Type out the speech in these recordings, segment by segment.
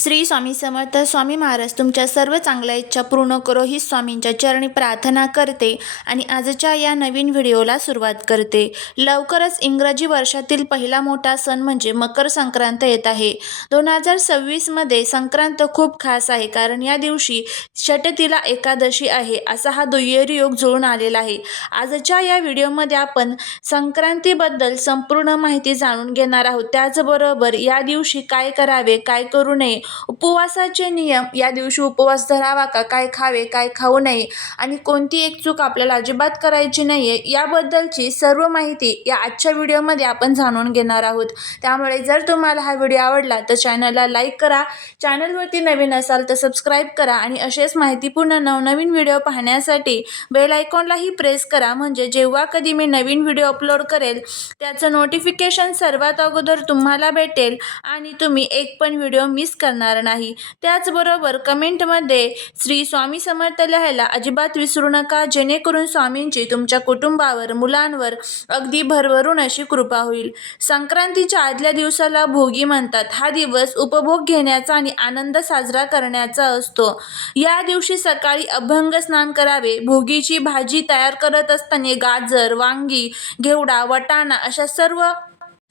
श्री स्वामी समर्थ. स्वामी महाराज तुमच्या सर्व चांगल्या इच्छा पूर्ण करो ही स्वामींच्या चरणी प्रार्थना करते आणि आजच्या या नवीन व्हिडिओला सुरुवात करते. लवकरच इंग्रजी वर्षातील पहिला मोठा सण म्हणजे मकर संक्रांत येत आहे. 2026 मध्ये संक्रांत खूप खास आहे, कारण या दिवशी षटतिला एकादशी आहे. असा हा दुहेरी योग जुळून आलेला आहे. आजच्या या व्हिडिओमध्ये आपण संक्रांतीबद्दल संपूर्ण माहिती जाणून घेणार आहोत. त्याचबरोबर या दिवशी काय करावे, काय करू नये, उपवासाचे नियम, या दिवशी उपवास धरावा का, काय खावे, काय खाऊ नये आणि कोणती एक चूक आपल्याला अजिबात करायची नाहीये, याबद्दलची सर्व माहिती या आजच्या व्हिडिओमध्ये आपण जाणून घेणार आहोत. त्यामुळे जर तुम्हाला हा व्हिडिओ आवडला तर चॅनलला लाईक करा, चॅनलवरती नवीन असाल तर सबस्क्राईब करा आणि असेच माहितीपूर्ण नवनवीन व्हिडिओ पाहण्यासाठी बेल आयकॉनलाही प्रेस करा, म्हणजे जेव्हा कधी मी नवीन व्हिडिओ अपलोड करेल त्याचं नोटिफिकेशन सर्वात अगोदर तुम्हाला भेटेल आणि तुम्ही एक पण व्हिडिओ मिस करणार नाही. त्याचबरोबर कमेंटमध्ये श्री स्वामी समर्थ लिहायला अजिबात विसरू नका, जेणेकरून स्वामींची तुमच्या कुटुंबावर, मुलांवर अगदी भरभरून अशी कृपा होईल. संक्रांतीच्या आदल्या दिवसाला भोगी म्हणतात. हा दिवस उपभोग घेण्याचा आणि आनंद साजरा करण्याचा असतो. या दिवशी सकाळी अभंग स्नान करावे. भोगीची भाजी तयार करत असताना गाजर, वांगी, घेवडा, वाटाणा अशा सर्व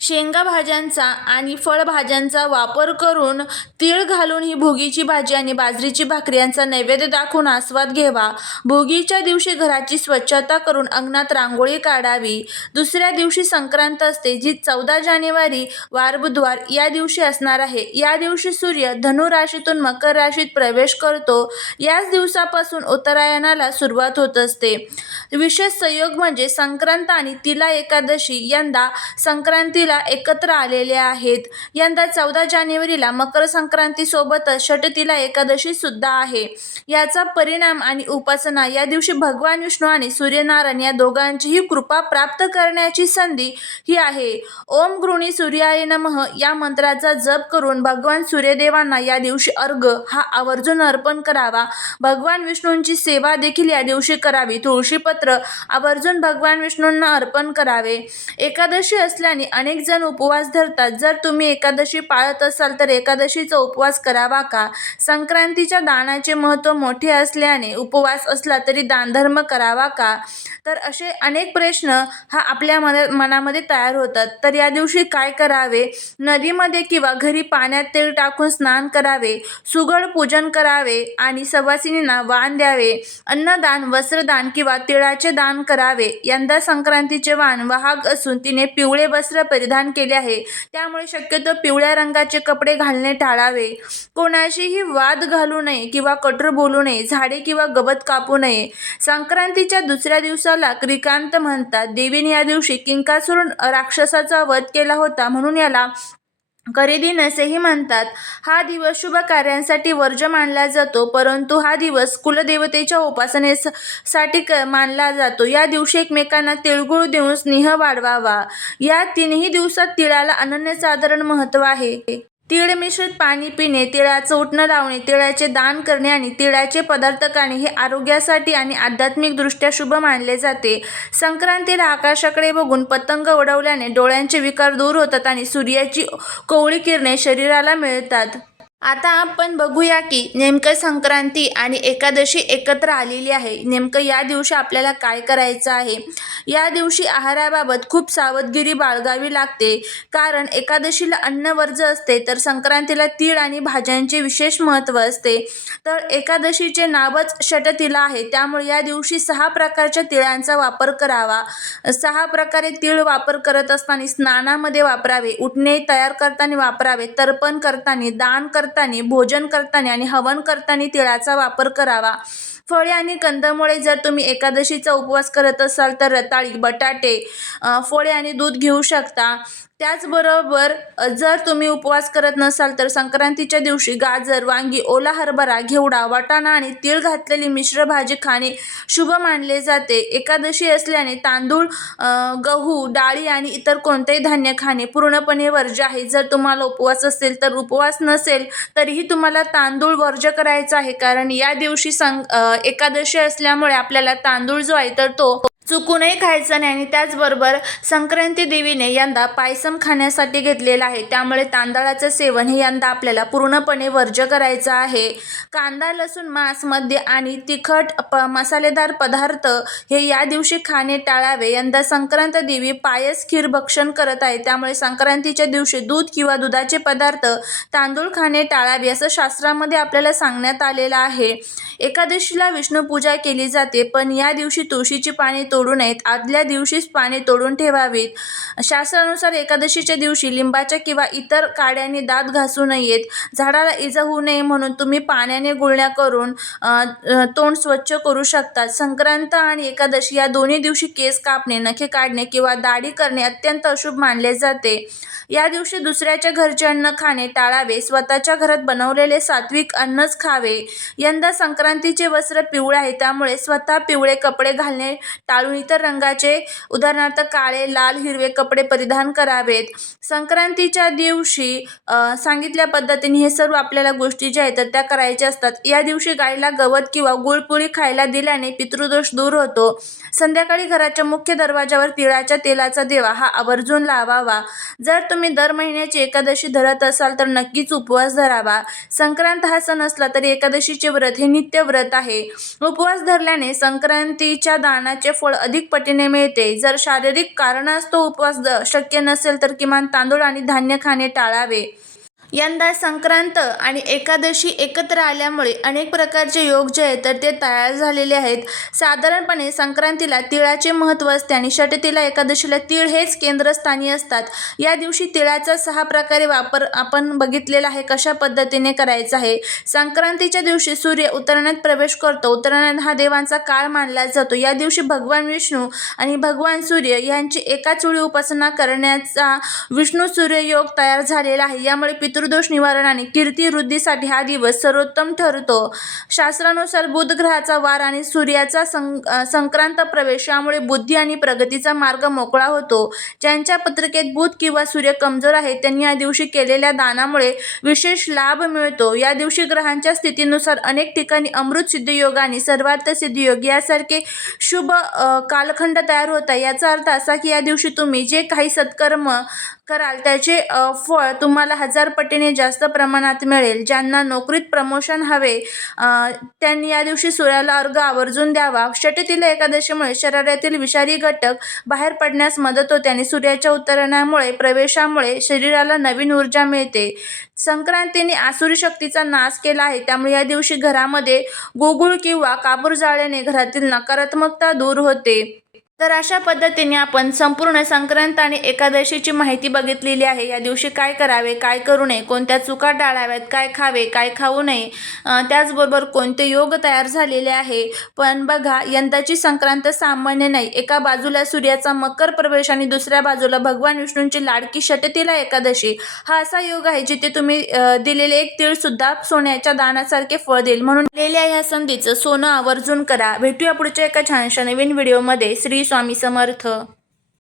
शेंगा भाज्यांचा आणि फळभाज्यांचा वापर करून तीळ घालून ही भोगीची भाजी आणि बाजरीची भाकरी यांचा नैवेद्य दाखवून आस्वाद घ्यावा. भोगीच्या दिवशी घराची स्वच्छता करून अंगणात रांगोळी काढावी. दुसऱ्या दिवशी संक्रांत असते, जी 14 जानेवारी वार बुधवार या दिवशी असणार आहे. या दिवशी सूर्य धनु राशीतून मकर राशीत प्रवेश करतो. याच दिवसापासून उत्तरायणाला सुरुवात होत असते. विशेष संयोग म्हणजे संक्रांत आणि तिला एकादशी यंदा संक्रांतीला एकत्र आलेले आहेत. यंदा 14 जानेवारीला मकर संक्रांती सोबतच षटतिला एकादशी सुद्धा आहे. याचा परिणाम आणि उपासना, या दिवशी भगवान विष्णू आणि सूर्यनारायण या दोघांचीही कृपा प्राप्त करण्याची संधी ही आहे. ओम गृणी सूर्याय नमः या मंत्राचा जप करून भगवान सूर्यदेवांना या दिवशी अर्घ्य हा आवर्जून अर्पण करावा. भगवान विष्णूंची सेवा देखील या दिवशी करावी. तुळशीपत्र आवर्जून भगवान विष्णूंना अर्पण करावे. एकादशी असल्याने अनेक जण उपवास धरतात. जर तुम्ही एकादशी पाळत असाल तर एकादशीचा उपवास करावा का? संक्रांतीच्या दानाचे महत्त्व मोठे असल्याने उपवास असला तरी दानधर्म करावा का? तर असे अनेक प्रश्न हा आपल्या मनामध्ये तयार होतात. तर या दिवशी काय करावे? नदीमध्ये किंवा घरी पाण्यात तेल टाकून स्नान करावे, सुगड पूजन करावे आणि सवासिनींना वाण द्यावे. अन्नदान, वस्त्रदान किंवा तिळाचे दान करावे. यंदा संक्रांतीचे वाण वाहक असून तिने पिवळे वस्त्र परिधान केले आहे, त्यामुळे शक्यतो पिवळ्या रंगाचे कपडे घालणे टाळावे. कोणाशीही वाद घालू नये किंवा कठोर बोलू नये. झाडे किंवा गवत कापू नये. संक्रांतीच्या दुसऱ्या दिवसाला क्रिकांत म्हणतात. देवीने या दिवशी किंकासुर राक्षसाचा वध केला होता, म्हणून याला खरेदी असेही म्हणतात. हा दिवस शुभ कार्यांसाठी वर्ज्य मानला जातो, परंतु हा दिवस कुलदेवतेच्या उपासनेसाठी मानला जातो. या दिवशी एकमेकांना तिळगुळ देऊन स्नेह वाढवावा. या तीनही दिवसात तिळाला अनन्यसाधारण महत्त्व आहे. तीळ मिश्रित पाणी पिणे, तिळाचं उटणं लावणे, तिळाचे दान करणे आणि तिळाचे पदार्थ खाणे हे आरोग्यासाठी आणि आध्यात्मिकदृष्ट्या शुभ मानले जाते. संक्रांतीला आकाशाकडे बघून पतंग उडवल्याने डोळ्यांचे विकार दूर होतात आणि सूर्याची कोवळी किरणे शरीराला मिळतात. आता आपण बघूया की नेमकं संक्रांती आणि एकादशी एकत्र आलेली आहे. नेमकं या दिवशी आपल्याला काय करायचं आहे? या दिवशी आहाराबाबत खूप सावधगिरी बाळगावी लागते, कारण एकादशीला अन्नवर्ज्य असते तर संक्रांतीला तीळ आणि भाज्यांचे विशेष महत्त्व असते. तर एकादशीचे नावच षटतिला आहे, त्यामुळे या दिवशी 6 प्रकारच्या तिळांचा वापर करावा. 6 प्रकारे तीळ वापर करत असताना स्नानामध्ये वापरावे, उटणे तयार करताना वापरावे, तर्पण करताना, दान करताना, भोजन करताना आणि हवन करताना तिळाचा वापर करावा. फळे आणि कंदमुळे, जर तुम्ही एकादशीचा उपवास करत असाल तर रताळी, बटाटे, फळे आणि दूध घेऊ शकता. त्याचबरोबर जर तुम्ही उपवास करत नसाल तर संक्रांतीच्या दिवशी गाजर, वांगी, ओला हरभरा, घेवडा, वाटाणा आणि तीळ घातलेली मिश्र भाजी खाणे शुभ मानले जाते. एकादशी असल्याने तांदूळ, गहू, डाळी आणि इतर कोणतेही धान्य खाणे पूर्णपणे वर्ज्य आहे. जर तुम्हाला उपवास असेल तर उपवास नसेल तरीही तुम्हाला तांदूळ वर्ज्य करायचा आहे, कारण या दिवशी एकादशी असल्यामुळे आपल्याला तांदूळ जो आहे तर तो चुकूनही खायचं नाही. आणि त्याचबरोबर संक्रांती देवीने यंदा पायसम खाण्यासाठी घेतलेला आहे, त्यामुळे तांदळाचं सेवन हे यंदा आपल्याला पूर्णपणे वर्ज्य करायचं आहे. कांदा, लसूण, मांस, मद्य आणि तिखट मसालेदार पदार्थ हे या दिवशी खाणे टाळावे. यंदा संक्रांत देवी पायस खीर भक्षण करत आहे, त्यामुळे संक्रांतीच्या दिवशी दूध किंवा दुधाचे पदार्थ, तांदूळ खाणे टाळावे असं शास्त्रामध्ये आपल्याला सांगण्यात आलेलं आहे. एकादशीला विष्णू पूजा केली जाते, पण या दिवशी तुळशीची पाने तोडू नयेत. आदल्या दिवशीच पाने तोडून ठेवावीत. शास्त्रानुसार एकादशीच्या दिवशी लिंबाच्या किंवा इतर काड्यांनी दात घासू नयेत. झाडाला इजा होऊ नये म्हणून तुम्ही पाण्याने गुळण्या करून तोंड स्वच्छ करू शकता. संक्रांत आणि एकादशी या दोन्ही दिवशी केस कापणे, नखे काढणे किंवा दाढी करणे अत्यंत अशुभ मानले जाते. या दिवशी दुसऱ्याच्या घरचे अन्न खाणे टाळावे. स्वतःच्या घरात बनवलेले सात्विक अन्नच खावे. यंदा संक्रांतीचे वस्त्र पिवळे आहे, त्यामुळे स्वतः पिवळे कपडे घालणे टाळून इतर रंगाचे उदाहरणार्थ काळे, लाल, हिरवे कपडे परिधान करावेत. संक्रांतीच्या दिवशी सांगितल्या पद्धतीने हे सर्व आपल्याला गोष्टी ज्या आहेत तर त्या करायच्या असतात. या दिवशी गाईला गवत किंवा गुळपोळी खायला दिल्याने पितृदोष दूर होतो. संध्याकाळी घराच्या मुख्य दरवाजावर तिळाच्या तेलाचा दिवा हा आवर्जून लावावा. जर तुम्ही दर महिन्याची एकादशी धरत असाल तर नक्कीच उपवास धरावा. संक्रांत हा सण असला तरी एकादशीचे व्रत हे नित्य व्रत आहे. उपवास धरल्याने संक्रांतीच्या दानाचे फळ अधिक पटीने मिळते. जर शारीरिक कारणास्तव उपवास शक्य नसेल तर किमान तांदूळ आणि धान्य खाणे टाळावे. यंदा संक्रांत आणि एकादशी एकत्र आल्यामुळे अनेक प्रकारचे योग जे आहेत तर ते तयार झालेले आहेत. साधारणपणे संक्रांतीला तिळाचे महत्त्व असते आणि षटतिला एकादशीला तीळ हेच केंद्रस्थानी असतात. या दिवशी तिळाचा 6 प्रकारे वापर आपण बघितलेला आहे कशा पद्धतीने करायचा आहे. संक्रांतीच्या दिवशी सूर्य उत्तरायणात प्रवेश करतो. उत्तरायण हा देवांचा काळ मानला जातो. या दिवशी भगवान विष्णू आणि भगवान सूर्य यांची एकाच वेळी उपासना करण्याचा विष्णू सूर्य योग तयार झालेला आहे. यामुळे पितृदोष निवारण आणि कीर्ती वृद्धीसाठी हा दिवस सर्वोत्तम ठरतो. शास्त्रानुसार बुध ग्रहाचा वार आणि सूर्याचा संक्रांत प्रवेश यामुळे बुद्धी आणि प्रगतीचा मार्ग मोकळा होतो. ज्यांच्या पत्रिकेत बुध किंवा सूर्य कमजोर आहे त्यांनी या दिवशी केलेल्या दानामुळे विशेष लाभ मिळतो. या दिवशी ग्रहांच्या स्थितीनुसार अनेक ठिकाणी अमृत सिद्धियोग आणि सर्वार्थ सिद्धियोग यासारखे शुभ कालखंड तयार होतात. याचा अर्थ असा की या दिवशी तुम्ही जे काही सत्कर्म कराल त्याचे फळ तुम्हाला 1000 पटीने जास्त प्रमाणात मिळेल. ज्यांना नोकरीत प्रमोशन हवे त्यांनी या दिवशी सूर्याला अर्घ्य आवर्जून द्यावा. षटतिला एकादशीमुळे शरीरातील विषारी घटक बाहेर पडण्यास मदत होते आणि सूर्याच्या उत्तरायणामुळे प्रवेशामुळे शरीराला नवीन ऊर्जा मिळते. संक्रांतीने आसुरी शक्तीचा नाश केला आहे, त्यामुळे या दिवशी घरामध्ये गुगुळ किंवा कापूर जाळल्याने घरातील नकारात्मकता दूर होते. तर अशा पद्धतीने आपण संपूर्ण संक्रांत आणि एकादशीची माहिती बघितलेली आहे. या दिवशी काय करावे, काय करू नये, कोणत्या चुका टाळाव्यात, काय खावे, काय खाऊ नये, त्याचबरोबर कोणते योग तयार झालेले आहे. पण बघा, यंदाची संक्रांत सामान्य नाही. एका बाजूला सूर्याचा मकर प्रवेश आणि दुसऱ्या बाजूला भगवान विष्णूंची लाडकी षटतिला एकादशी हा असा योग आहे जिथे तुम्ही दिलेले एक तीळ सुद्धा सोन्याच्या दानासारखे फळ देईल. म्हणून दिलेल्या ह्या संधीचं सोनं आवर्जून करा. भेटूया पुढच्या एका छानशा नवीन व्हिडिओमध्ये. श्री स्वामी समर्थ.